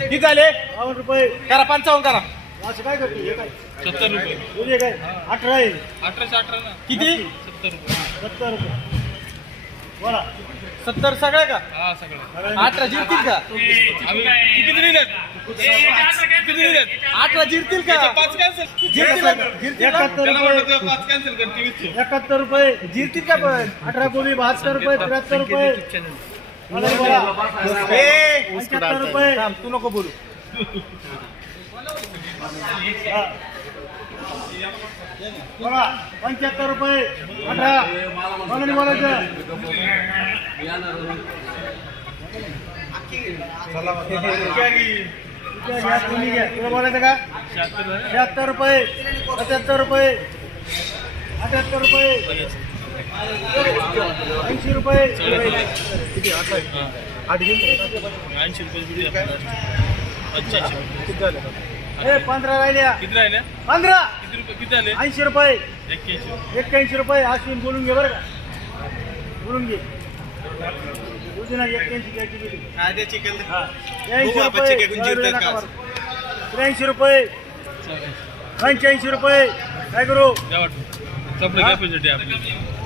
किती झाले 52 रुपये करा 55 करा असं काय करते 70 रुपये तुझे काय 18 आहे 18 ना किती 70 रुपये 70 रुपये बोला 70 सगळं का हा सगळं 18 जिरतील का आम्ही किती दिलेत किती दिलेत 18 जिरतील का 5 कॅन्सल जिरतील 71 रुपये 5 कॅन्सल कर 71 रुपये जिरतील का पण 18 कोणी 72 रुपये 73 रुपये बोला 75 रुपये तू नको बोलू बोला 75 रुपये 18 कोणाने बोलायचं तुला बोलायचं का 76 रुपये 77 रुपये 78 रुपये 80 रुपये 80 रुपये 85 15 राहिल्या किती राहिल्या 15 किती रुपये किती आले 80 रुपये 81 81 रुपये अश्विन बोलून घे बरं का बोलून घे तुझी ना 81 घ्यायची गेली हा त्याची केलं 80 रुपये 83 रुपये 85 रुपये काय करू द्या वाटतं संपलं कॅपॅसिटी आपली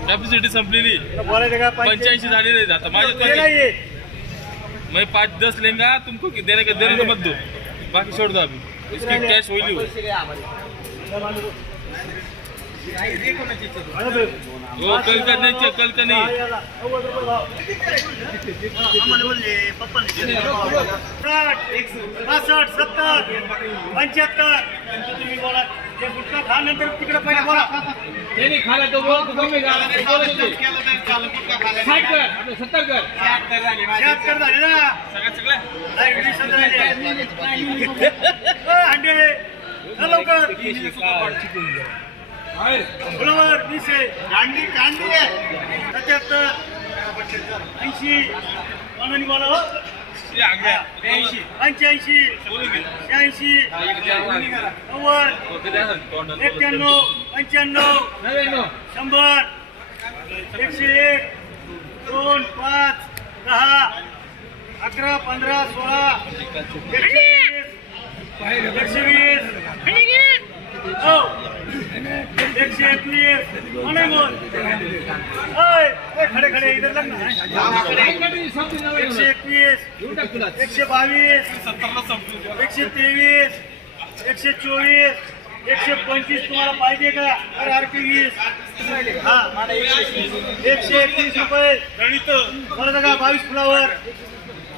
कॅपॅसिटी संपलेली बोलायचं का 85 झाले नाही आता माझे नाहीये मैं 5-10 लेंगा तुमको देने का मत दो बाकी छोड़ दो अभी इसकी कैश होली हो वो कल का नहीं कल का नहीं 75 तुम्ही बोला ते गुटखा खा नंतर तिकडे पहिले बोला नहीं खाला तो बोल तो कमेगा 60 कर आपले 70 कर 76 झाले ना सगळं अंडे लवकर बरोबर 20 आहे कांडी आहे 77 80 कोणाने बोला 85 86 90 91 95 100 101 2 5 10 11 15 16 120 हो 121 कोणे बोल ओय खडे खडे इधर लग ना 121 122 123 124 125 तुम्हाला पाहिजे का अरे RP20 हा 131 रुपये गणित बरं का 22 फुलावर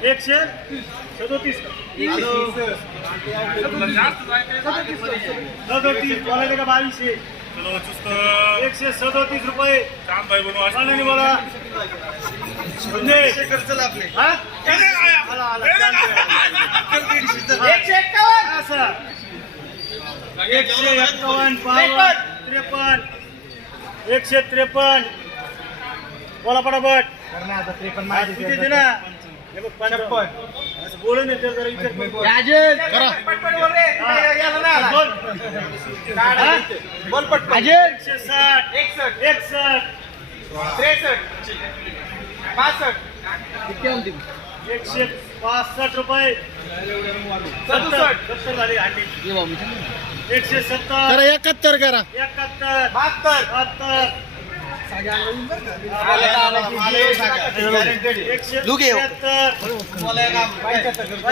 137 बोलायचं का 22 137 रुपये बोला बोला 153 बोला पटापट किती ना बोलून येते जरा विचार बोल पट 160 61 63 65 165 रुपये 70 झाली अंडी 170 71 करा 71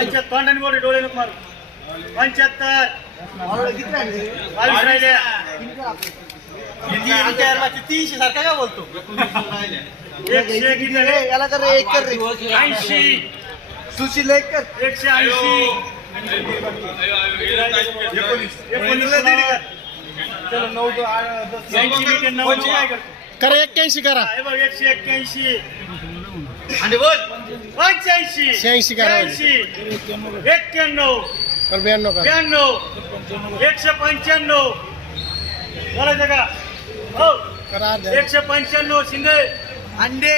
75 बोले डोळे नको मारू 75 300 सारखा का बोलतो 100 किती याला कर 80 सुशील 180 चलो 9 करा 81 करा 181 आणि बोल 85 86 करा 91 तर 92 करा 195 बोलायचं का हो करा 195 शिंदे अंडे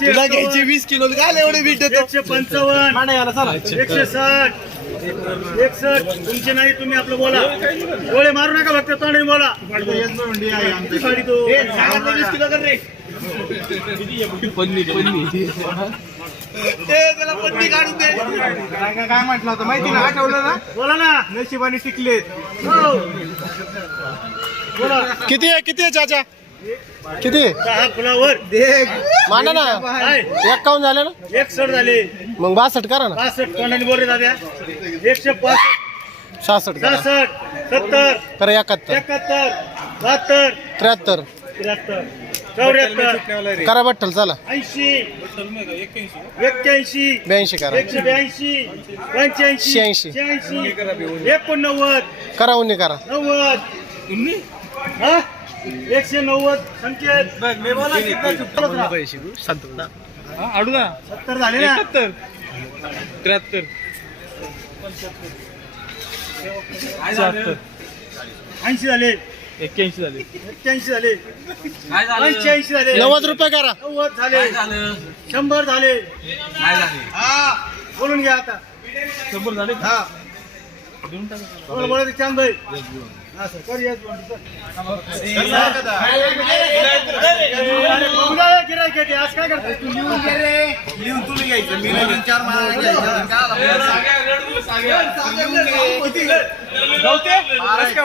तुला घ्यायचे 20 किलो काय एवढे बीट 155 160 61 तुमचे नाही तुम्ही आपलं बोला गोळे मारू नका फक्त तोंडाने बोला 20 किलो कर रे पन्नी त्याला पत्ती काढून दे. काय म्हटलं होतं माहिती ना, आठवलं ना? बोला ना. नशिबाने टिकलेत. हो. बोला. किती आहे चाचा? किती 10 फुलावर माना ना, काय? 51 झाले ना, 61 झाले. मग 62 करा ना, 65 तोंडाने बोल रे दाद्या. 165 66 करा, 66 70 करा 71 71 72 73 73 74 करा बट्टल चला 80 81 82 करा 182 85 86 86 89 करा 19 करा 90 हा 190 संकेत आडू ना 70 झाले ना 71 73 80 झाले 81 झाले 81 झाले 85 झाले 90 रुपये करा 90 झाले 100 झाले हा बोलून घ्या आता 100 झाले हा देऊन टाका बोला बोला चांद भाई हा सर कर याच गिरायक आहे आज काय करतो तू लिहून घे रे लिहून तुम्ही घ्यायचं मी लिहून 4 माळा घ्यायचं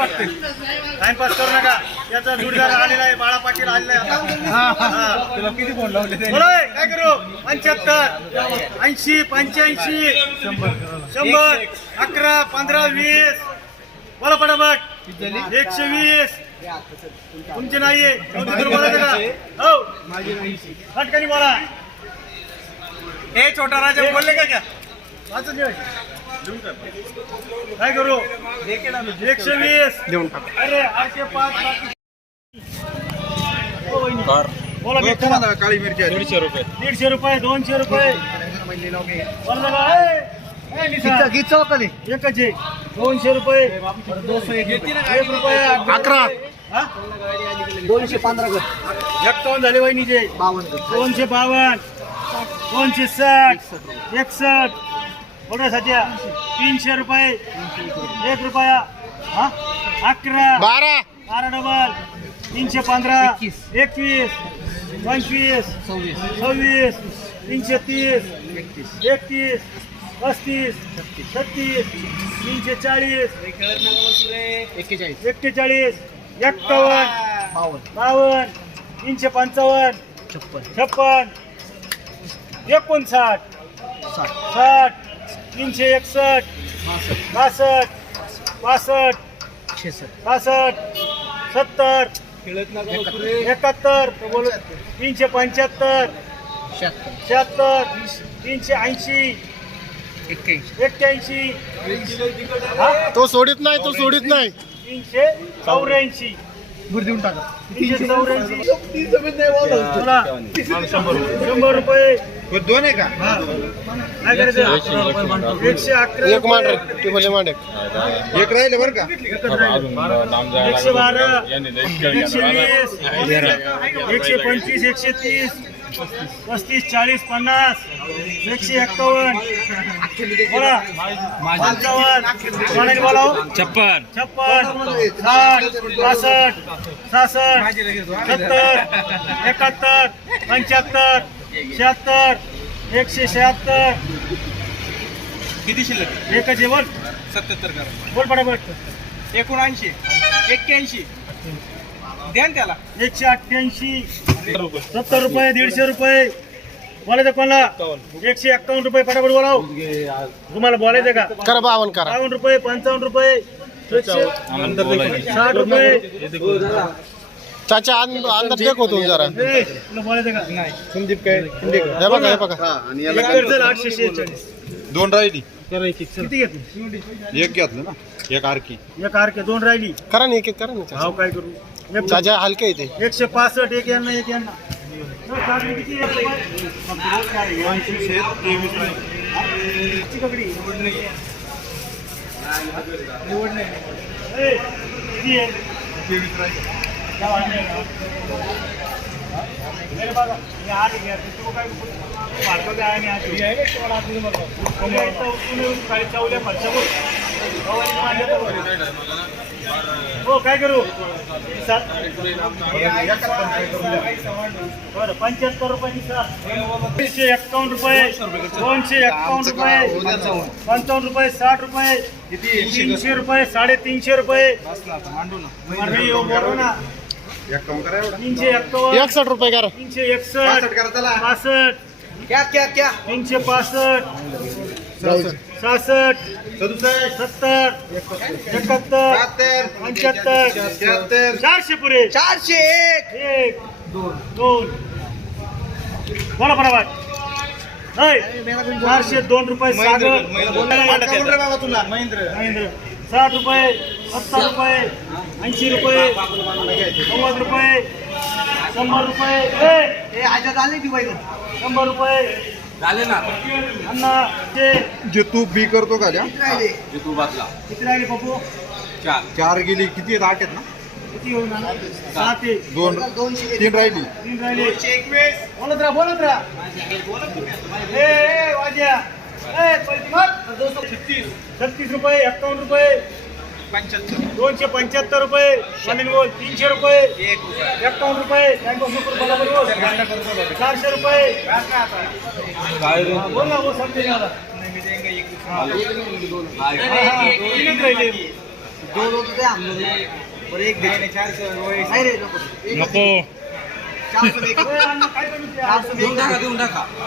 टाइमपास करू नका याचा जोडीदार आलेला आहे बाळा पाटील आलेला आहे तुला किती फोन लावले काय करू 75 80 85 100 11 15 20 बोला पटापट 120 तुमचे नाहीये बोलायचं का हो फटकानी बोला हे छोटा राजा बोलले का क्या काय करू 120 देऊन टाका. अरे 805 बोला किती काळी मिरची 150 रुपये 150 रुपये 200 रुपये बोला बघा, ए, निशा. एकच आहे 200 रुपये 1 रुपया 11 हा? 51 झाले वहिनीचे 252 260 61 थोड्यासाठी 300 रुपये 1 रुपया हा 11 12 12 डबल 315 21 25 26 330 31 35 36 340 41 51 52 355 56 59 60 361 62 62 62 70 71 375 76 380 81 तो सोडित नाही 384 देऊन टाका 384 बोला 100 रुपये 2 आहे का? काय करायचं 111 एक मांड ते भले मांड एक राहिले बरं का 112 120 125 130 35 40 50 151 बोला 55 कोणाने बोलाव 56 56 60 65 66 70 71 75 76 176 किती शिल्लक एकच आहे बोल 77 करा बोल पटापट 79 81 द्या ना त्याला 188 रुपये 70 रुपये 150 रुपये बोलायचं कोणाला 151 रुपये पटापट बोलाव तुम्हाला बोलायचं का करा 52 करा 52 रुपये 55 रुपये 60 रुपये चाचा अंदर देख होतो जरा ए, तुला बोलायचं का नाही संदीप काय हे बघा हे बघा चल 846 2 राहिली किती घेतली एक घेतलं ना एक आरकी एक आरके 2 राहिली करा ना एक करा ना भाव काय करू एक चाचा हलके येते 165 एक यांना एक यांना चल, काढली किती आहे? किती पकडी? ए, किती आहे? क्या वाटलं आहे का? मेरे बघा, मी आठ घ्या, तू काय बारकाचं आहे आणि आठ. तुम्ही इथं उचलून येऊन खाली चावल्या फरशावर. हो काय करू बरं 75 रुपये 251 रुपये 251 रुपये 55 रुपये 60 रुपये 300 रुपये 350 रुपये अरे हो बरोबर ना 361 रुपये करा 361 62 क्या क्या क्या 365 67 70 71 75 400 पुरे 401 2 बोला बरोबर नाही 402 रुपये सागर महेंद्र 60 रुपये 70 रुपये 80 रुपये 90 रुपये 100 रुपये 100 रुपये झाले ना अण्णा ते जे तू बी करतो का ज्या तू बातला किती राहिले पप्पू 4 गेली किती आहेत 8 आहेत ना किती होऊन 7 ते 3 राहिली 3 राहिले 121 बोलत राहा ए वाज्या ए पलटी 36 रुपये 51 रुपये 275 रुपये अनिल बोल 300 रुपये 51 रुपये 400 रुपये बोल ना वो समझे ना नको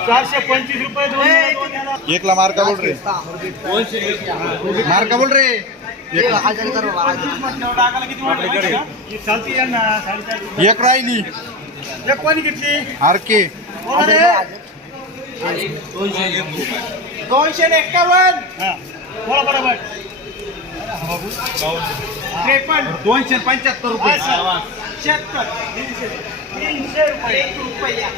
425 रुपये एकला मार्का बोल रे मार्का बोल रे चालती यांना एक राहिली एक कोणी घेतली आर के 251 हा बोला बरोबर 275 रुपये 300 रुपये 1 रुपया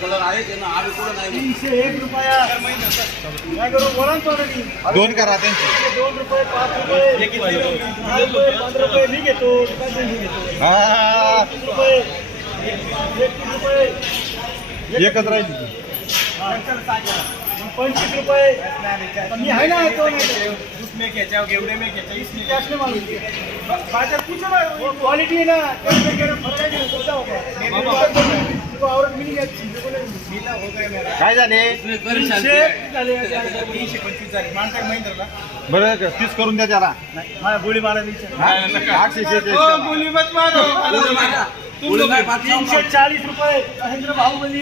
कलर आहे ना आम्ही कुठं नाही 301 रुपया काय करू बोला ना थोडं 2 करा त्यांचे 2 रुपये 5 रुपये 10 रुपये 15 रुपये मी घेतो 30 रुपये 31 रुपये एकच राहिली 25 रुपये पण मी आहे ना तो उसमें घ्यायच्या एवढे में घ्यायच्या इसमें कैश में मालूम बाजार पूछो ना वो क्वालिटी है ना कैसे के फर्क है ना सोचा होगा तो और मिल गया मिला हो गया मेरा काय झाले 300 झाले 325 झाले मानता महिंद्रला बरं 30 करून द्या त्याला हां गोळी मारायला विचार 800 गोळी मत मारो 340 रुपये महेंद्र बाहुबली